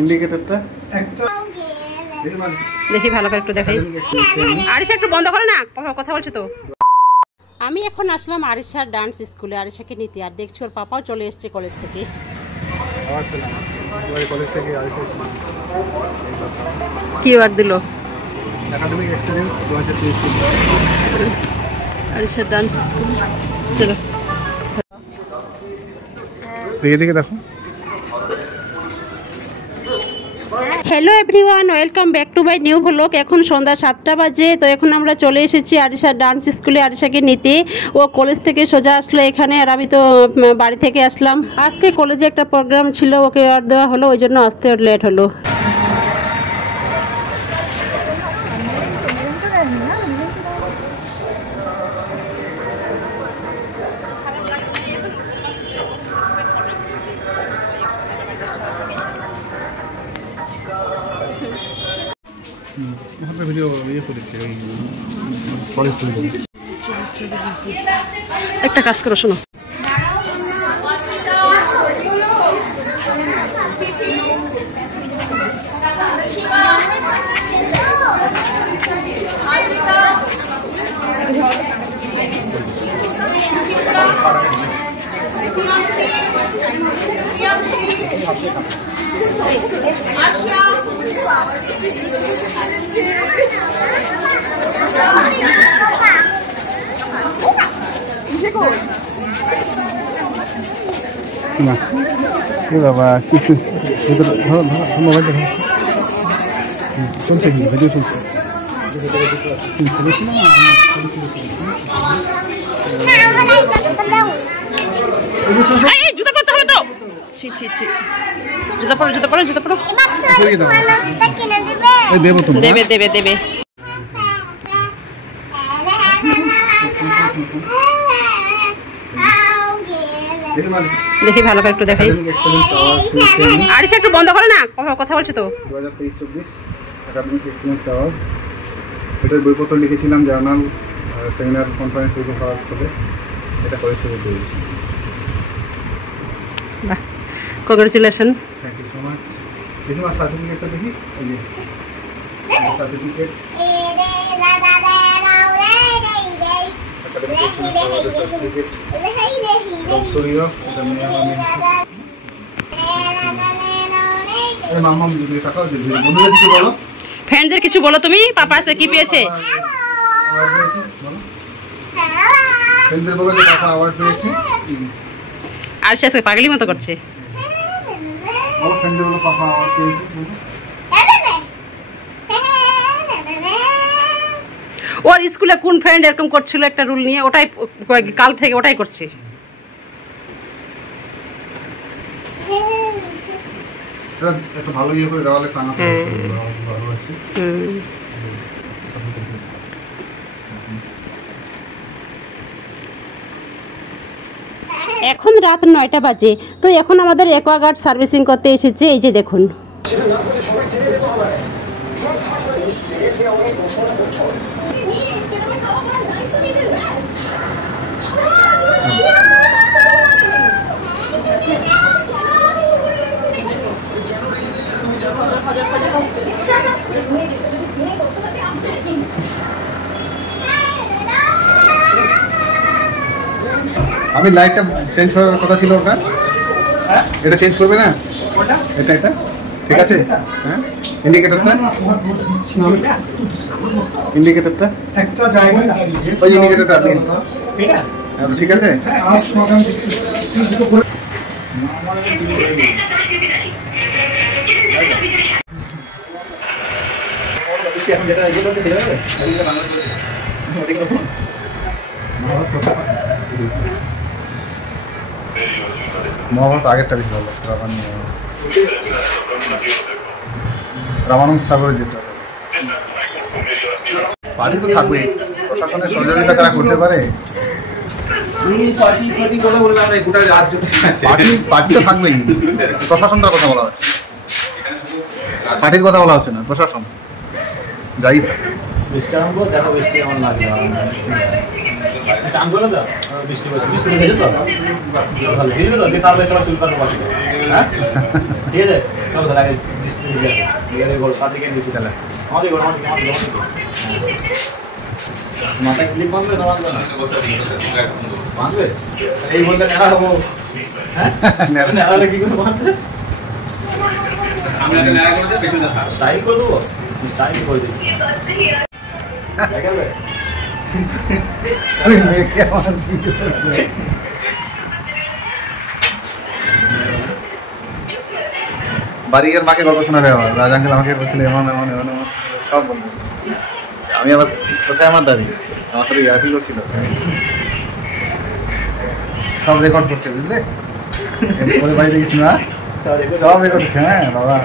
ইন্ডিকেটরটা একটা দেখি ভালো করে একটু দেখাই। আরিশা একটু বন্ধ করো না, কথা বলছো তো। আমি এখন আসলাম আরিশার ডান্স স্কুলে আরিশাকে নিতে, আর দেখছি ওর পাপাও চলে এসছে কলেজ থেকে। কি ওয়ার্ড দিল? একাডেমিক এক্সেলেন্স 2023 আরিশার ডান্স স্কুল। চলো দেখে দেখো। Hello everyone, welcome back to my new blog. এখন সন্ধ্যা 7টা বাজে। তো এখন আমরা চলে এসেছি আরিশার ডান্স স্কুলে আরিশাকে নিতে। ও কলেজ থেকে সোজা আসলো এখানে, আর আমি তো বাড়ি থেকে আসলাম। আজকে কলেজে একটা প্রোগ্রাম ছিল, ওকে অর্ডার দেওয়া হলো, ওই জন্য আসতে লেট হলো। একটা কাজ করো, শোনো। না বাবা কিছু মোবাইল দেখো, চলছে কি ভিডিও চলছে। জুতা পরতে হবে তো। ছি ছি ছি, জুতা পরো, জুতা পরো, জুতা পরো। দেবে তো, দেবে দেবে দেবে। দেখি ভালো করে একটু দেখাই। আরিশা একটু বন্ধ করো না, কথা বলছো তো। 2023-24 একাডেমিক এক্সেলেন্স অ্যাওয়ার্ড। এটার বইপত্র লিখেছিলাম, জার্নাল, সেমিনার, কনফারেন্স এগুলো করার সাথে এটা কলেজ থেকে পেয়েছি। বাহ, congratulation. Thank you so much. দেখি আমার সার্টিফিকেটটা দেখি। এই যে সার্টিফিকেট, একাডেমিক এক্সেলেন্স অ্যাওয়ার্ডের সার্টিফিকেট। ডক্টরিও এটা নিয়ে আমি মাম্মা দিদি তাকাও, যে বন্ধুদের কিছু বলো, ফ্রেন্ডদের কিছু বলো। তুমি পাপা আছে কি পেয়েছে? অ্যাওয়ার্ড পেয়েছে বলো, ফ্রেন্ডদের বলো যে পাপা অ্যাওয়ার্ড পেয়েছে। আর সে আজকে পাগলি মতো করছে। বলো ফ্রেন্ডদের বলো পাপা অ্যাওয়ার্ড পেয়েছে। ওর স্কুলে কোন ফ্রেন্ড এরকম করছিল একটা রুল নিয়ে, ওটাই কাল থেকে ওটাই করছে। একটা ভালো ইয়ে করে দেওয়ালে টাঙাতে ভালো আছে। এখন রাত 9টা বাজে। তো এখন আমাদের অ্যাকোয়াগার্ড সার্ভিসিং করতে এসেছে। এই যে দেখুন, আমি লাইটটা চেঞ্জ করার কথা ছিল, ওটা এটা চেঞ্জ করবে না, এটা এটা ঠিক আছে। হ্যাঁ, ইন্ডিকেটরটা ইন্ডিকেটরটা একটা জায়গায় দাঁড়িয়ে, ওই ইন্ডিকেটরটা আপনি ঠিক আছে। মহাভারত আগেরটা বেশি ভালো, রামানন্দ সাগরের যেটা। পার্টি তো থাকবে, প্রশাসনের সহযোগিতা যারা করতে পারে। পার্টি তো থাকবেই, প্রশাসনটার কথা বলা হচ্ছে, পার্টির কথা বলা হচ্ছে না, প্রশাসন যাই। काम करो तो डिस्ट्रिक्ट भेजो तो ভালো भेजो तो তারপরে সব চুল কাটবো বাকি হ্যাঁ ঠিক আছে সব লাগে ডিস্ট্রিক্ট भेजो ये गोल साथ के नीचे चला और ये गोल माथा क्लिप बांधবে না बांधবে এই বললে নেড়া হবো হ্যাঁ নেড়া কি করে বাঁধবে সামনে নেড়া করে দে পেছনে থাক স্টাইল করে দেবো স্টাইল করে দিই দেখবে আমি মেয়েকে আমার কি করছে বাড়ির মাকে গল্প শোনাবে আমার রাজ আঙ্কেল আমাকে বলছিল এমন এমন এমন এমন সব বলবো আমি আবার কোথায় আমার দাদি আমার সাথে ইয়ার্কি করছিল সব রেকর্ড করছে বুঝলে পরে বাড়িতে গেছি না সব রেকর্ড করছে হ্যাঁ বাবা